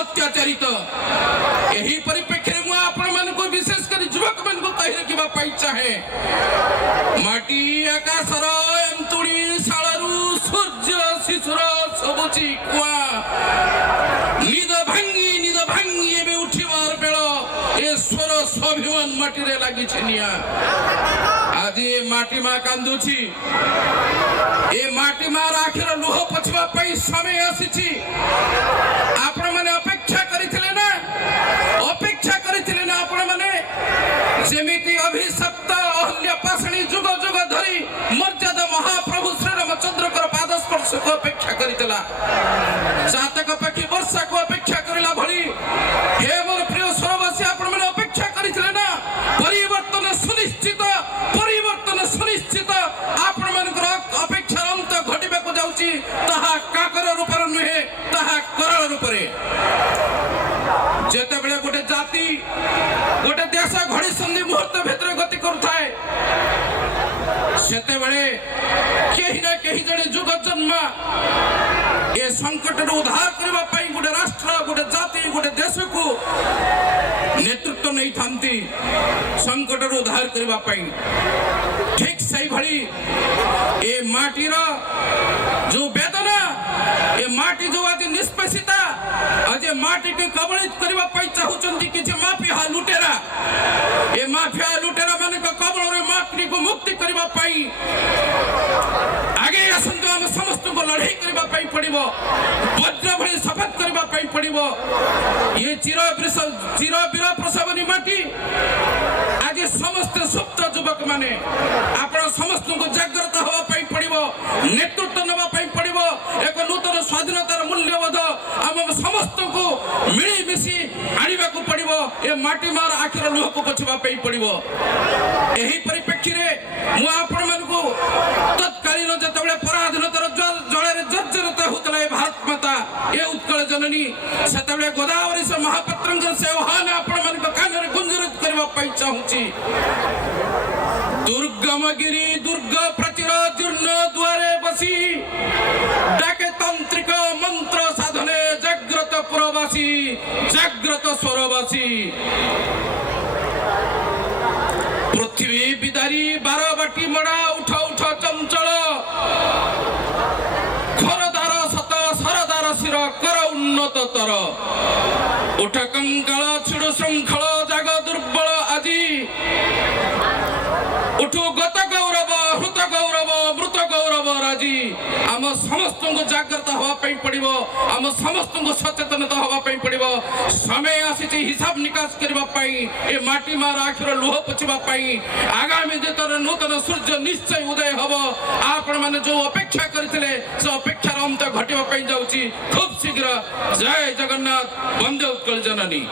अत्याचारित यही परिप्रेक्षी में आपण मान को विशेषकर युवक मान को कही रखा चाहे माटी आकाशर एंतुड़ी शालू सूर्य शिशुर सबुची कुआ निद भांगी एबे उठिबार बेल ए स्वर स्वाभिमान माटी रे लागी निया आज ये माटी मा कांदुची ए माटी मा आखिर लुह पोछवा पई समय आसीची आपण माने अपेक्षा करिथिले ना आपण माने जेमिति अभिशप्त अहल्य पाषणी जुग जुग धरी मर्यादा महाप्रभु श्री रामचंद्र कर पाद स्पर्श को अपेक्षा करितला जातक पक्षी वर्षा को अपेक्षा करिला भली हे मोर प्रिय स्वरवासी आपण माने अपेक्षा करिथिले ना परिवर्तन सुनिश्चित आपण मानकर अपेक्षा अंत घटिबा को जाउची ताहा काकर रूपर नुहे ताहा करल रूपरे जेते बेले गोटे जाति गोटे देश घड़ी संधि मुहूर्त भितर गति करुथाए सेते बेले केही ना केही जने जुग जन्म ए संकट रो उद्धार करबा पई गोटे राष्ट्र गोटे जाति गोटे देश को नेतृत्व नहीं थांती संकट रो उद्धार करबा पई ठीक सही भली ए माटीर जो वेदना ए माटी जो आज निष्पेषिता आज माटी के कबलित करबा पई चाहुचंती किछि माफिया लुटेरा ए माफिया लुटेरा माने को कबल रे माटी को मुक्ति करबा पई आगे आसंतो हम समस्त को लड़ाई करबा पई पड़िबो वज्र भली शपथ करबा पई पड़िबो ये चिर वीर प्रसवनी माटी आज समस्त सुप्त युवक माने आपण समस्त को जागृत होवा पई पड़िबो नेतृत्व नवा पई पड़िबो एक नूतन स्वाधीनतार मूल्यबोध हम समस्त को मिली मिसी आनिबा को पड़िबो ए माटी मार आखिर लुह को पछवा पई पड़िबो एही परिप्रेक्षी रे मु आपण मन को तत्कालीन जतबेले पराधीनतार जळे रे जर्जरित होतला ए भारत माता ए उत्कल जननी सेतबेले गोदावरी से महापात्रंकर से आह्वान आपण मन को कान रे गुंजरित करबा पई चाहूची दुर्गमगिरी दुर्ग प्रतिरोधूर्ण द्वारे बसी डाके तांत्रिक मंत्र साधने जाग्रत पुरवासी जाग्रत स्वरवासी पृथ्वी बिदारी बारबाटी मड़ा उठ उठ चंचल खरदार सत सरदार शिर कर उन्नत तर उठ कंकाल छिड़ श्रृंखल जाग दुर्बल आदि उठो गत गौरव हृत गौरव मृत गौरव राजी आम समस्त को जागृत हवा पई पड़िबो आम समस्त को सचेतनता हवा पई पड़िबो समय आसीची हिसाब निकास करबा पई ए माटी मार आखिर लुह पोछिबा पई आगामी जेतर नूतन सूर्य निश्चय उदय हबो आपण माने जो अपेक्षा करथिले से अपेक्षा अंत घटिबा पई जाउची खूब शीघ्र जय जगन्नाथ वंदे उत्कल जननी।